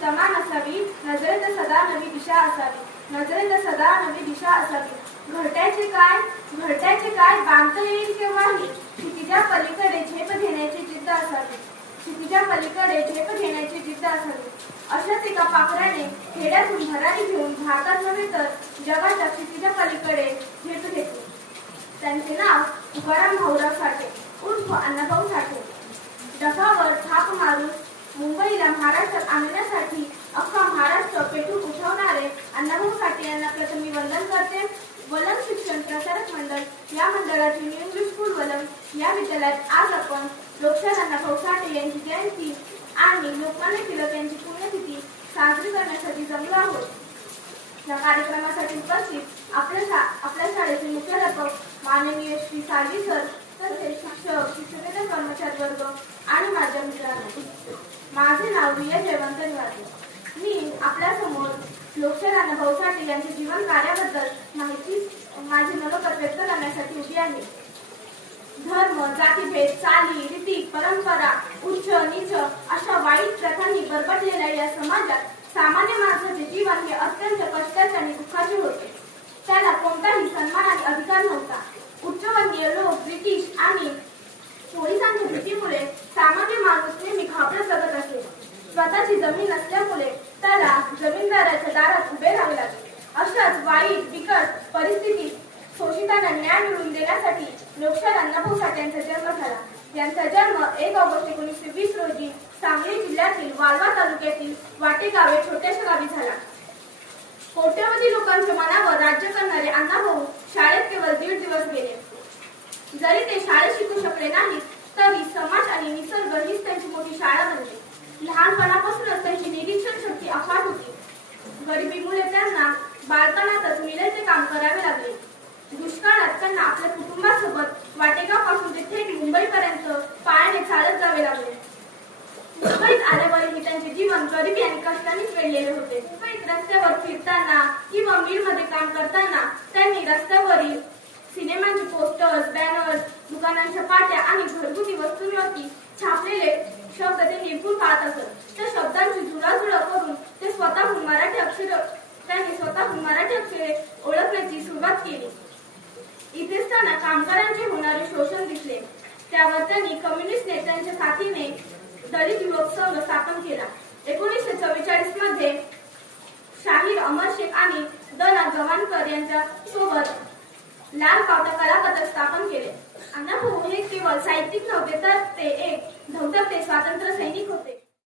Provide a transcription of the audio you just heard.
कमान असावी, नजरेत सदा नवी दिशा असावी, नजरेत सदा नवी दिशा असावी. घरट्याचे काय बांधता येईल केव्हाही, क्षितिजा पलीकडे झेप घेण्याची जिद्द असावी, क्षितिजा पलीकडे झेप घेण्याची जिद्द असावी. अशाच एका पाखराने खेड्यातून भरारी घेऊन भारतात नव्हे तर जगाच्या क्षितिजा पलीकडे झेप घेतली. त्यांचे नाव तुकाराम भाऊराव साठे उर्फ अण्णाभाऊ साठे. जगावर थाप मारून मुंबईला महाराष्ट्रात आणण्यासाठी अख्खा महाराष्ट्र पेटून उठवणारे अण्णाभाऊ साठे यांना प्रथम मी वंदन करते. वलंग शिक्षण प्रसारक मंडळ या मंडळाची न्यू इंग्लिश स्कूल वलंग या विद्यालयात आज आपण लोकशाहीर अण्णाभाऊ साठे यांची जयंती आणि लोकमान्य टिळक यांची पुण्यतिथी साजरी करण्यासाठी जमलो आहोत. या कार्यक्रमासाठी उपस्थित आपल्या शाळेचे मुख्याध्यापक माननीय श्री साळवी सर, तसेच शिक्षक, शिक्षकेतर कर्मचारी वर्ग आणि माझ्या मित्रांनो. माझे नाव रिया जयवंत निवासे. मी आपल्यासमोर लोकशाहीर अण्णाभाऊ साठे यांच्या जीवन कार्याबद्दल माझे मनोगत व्यक्त करण्यासाठी उभी आहे. धर्म, जातीभेद, चाली, रीती, परंपरा, उच्च नीच अशा वाईट प्रथांनी बरबटलेल्या या समाजात सामान्य माणसाचे जीवन हे अत्यंत कष्टाचे आणि दुःखाचे होते. त्याला कोणताही सन्मान आणि अधिकार नव्हता. उच्चवर्गीय लोक, ब्रिटिश आणि पोलिसांच्या भीतीमुळे सामान्य माणूस नेहमी घाबरत जगत असे. स्वतःची जमीन नसल्यामुळे त्याला जमीनदाराच्या दारात उभे राहावे लागे. अशाच वाईट बिकट परिस्थितीत शोषितांना न्याय मिळवून देण्यासाठी लोकशाहीर अण्णाभाऊ साठे यांचा जन्म झाला. यांचा जन्म 1 ऑगस्ट 1920 रोजी सांगली जिल्ह्यातील वालवा तालुक्यातील वाटेगाव या छोट्याशा गावी झाला. कोट्यवधी लोकांच्या मनावर राज्य करणारे अण्णाभाऊ शाळेत केवळ 1.5 दिवस गेले. जरी ते शाळेत शिकू शकले नाहीत तरी समाज आणि निसर्ग हीच त्यांची मोठी शाळा बनली. लहानपणापासूनच त्यांची निरीक्षण शक्ती अफाट होती. गरिबीमुळे त्यांना बालपणातच मिलेचे काम करावे लागले. दुष्काळात त्यांना आपल्या कुटुंबासोबत वाटेगाव पासून ते थेट मुंबईपर्यंत पायाने चालत जावे लागले. मुंबईत आल्यावरही त्यांचे जीवन गरिबी आणि कष्टानेच वेढलेले होते. मुंबईत रस्त्यावर फिरताना किंवा मिलमध्ये काम करताना त्यांनी रस्त्यावरील सिनेमांचे पोस्टर्स, बॅनर्स, दुकानांच्या पाट्या आणि घरगुती वस्तूंवरती छापलेले शब्द ते निरखून पाहत असत. त्या शब्दांची जुळाजुळव करून त्यांनी स्वतःहून मराठी अक्षरे ओळखण्याची सुरुवात केली. इथेच त्यांना कामगारांचे होणारे शोषण दिसले. त्यावर त्यांनी कम्युनिस्ट नेत्यांच्या साथीने दलित युवक संघ स्थापन केला. 1944 मध्ये शाहीर अमर शेख आणि द ना गवाणकर यांच्या सोबत लाल पावटा कलापथक स्थापन केले. अण्णाभाऊ हे केवळ साहित्यिक नव्हते तर ते एक धगधगते स्वातंत्र्य सैनिक होते.